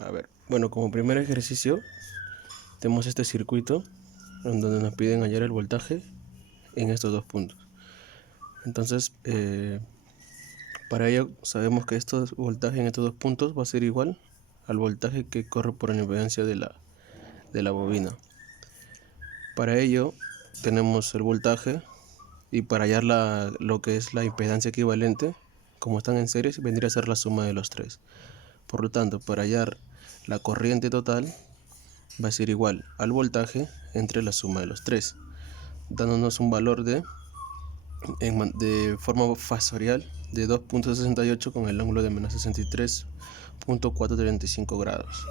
A ver, bueno, como primer ejercicio tenemos este circuito en donde nos piden hallar el voltaje en estos dos puntos. Entonces, para ello sabemos que estos voltaje en estos dos puntos va a ser igual al voltaje que corre por la impedancia de la bobina. Para ello tenemos el voltaje, y para hallar lo que es la impedancia equivalente, como están en series, vendría a ser la suma de los tres. Por lo tanto, para hallar la corriente total va a ser igual al voltaje entre la suma de los tres, dándonos un valor de forma fasorial de 2.68 con el ángulo de menos 63.435 grados.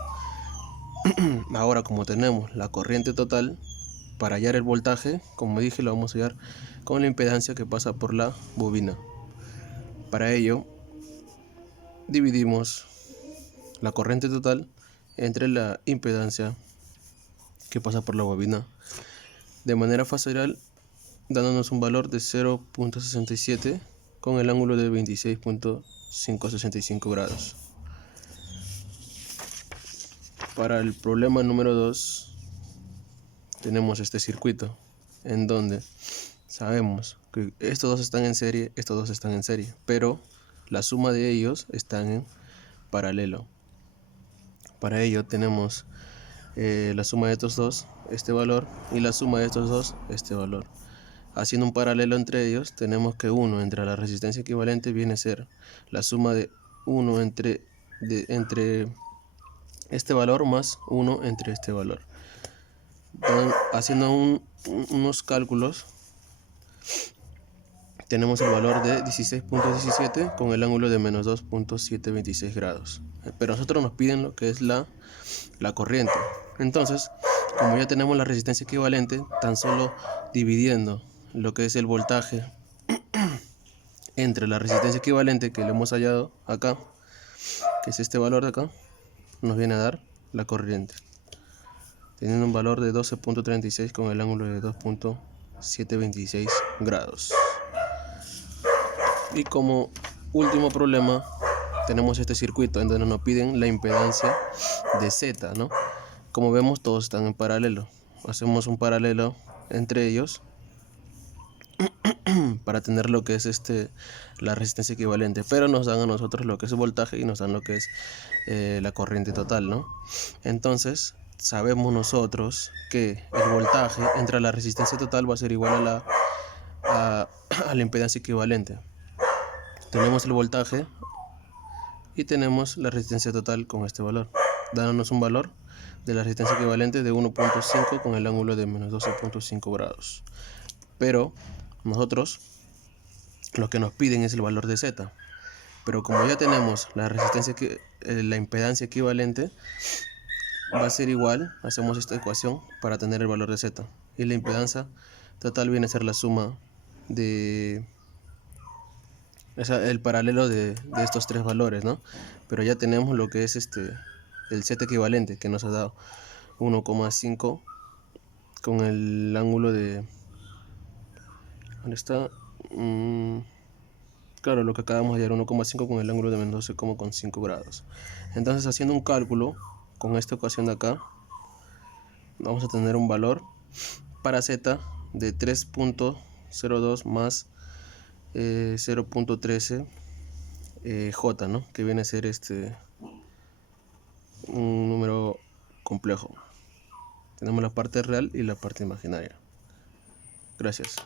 Ahora, como tenemos la corriente total, para hallar el voltaje, como dije, lo vamos a hallar con la impedancia que pasa por la bobina. Para ello, dividimos la corriente total entre la impedancia que pasa por la bobina de manera fasorial, dándonos un valor de 0.67 con el ángulo de 26.565 grados. Para el problema número 2 tenemos este circuito en donde sabemos que estos dos están en serie, pero la suma de ellos están en paralelo. Para ello tenemos la suma de estos dos, este valor, y la suma de estos dos, este valor. Haciendo un paralelo entre ellos, tenemos que 1 entre la resistencia equivalente viene a ser la suma de 1 entre este valor más 1 entre este valor. Haciendo unos cálculos, tenemos el valor de 16.17 con el ángulo de menos 2.726 grados. Pero nosotros nos piden lo que es la corriente. Entonces, como ya tenemos la resistencia equivalente, tan solo dividiendo lo que es el voltaje entre la resistencia equivalente que le hemos hallado acá, que es este valor de acá, nos viene a dar la corriente, teniendo un valor de 12.36 con el ángulo de 2.726 grados. Y como último problema tenemos este circuito en donde nos piden la impedancia de Z, ¿no? Como vemos, todos están en paralelo. Hacemos un paralelo entre ellos para tener lo que es la resistencia equivalente, pero nos dan a nosotros lo que es el voltaje y nos dan lo que es la corriente total, ¿no? Entonces sabemos nosotros que el voltaje entre la resistencia total va a ser igual a la impedancia equivalente. Tenemos el voltaje y tenemos la resistencia total con este valor, dándonos un valor de la resistencia equivalente de 1.5 con el ángulo de menos 12.5 grados. Pero nosotros lo que nos piden es el valor de Z. Pero como ya tenemos la impedancia equivalente, va a ser igual, hacemos esta ecuación para tener el valor de Z. Y la impedancia total viene a ser la suma el paralelo de estos tres valores, ¿no? Pero ya tenemos lo que es el Z equivalente, que nos ha dado 1,5 con el ángulo de... ¿Dónde está? Claro, lo que acabamos de hallar, 1,5 con el ángulo de menos 12,5 grados. Entonces, haciendo un cálculo con esta ecuación de acá, vamos a tener un valor para Z de 3.02 más 0.13 J, ¿no? Que viene a ser un número complejo. Tenemos la parte real y la parte imaginaria. Gracias.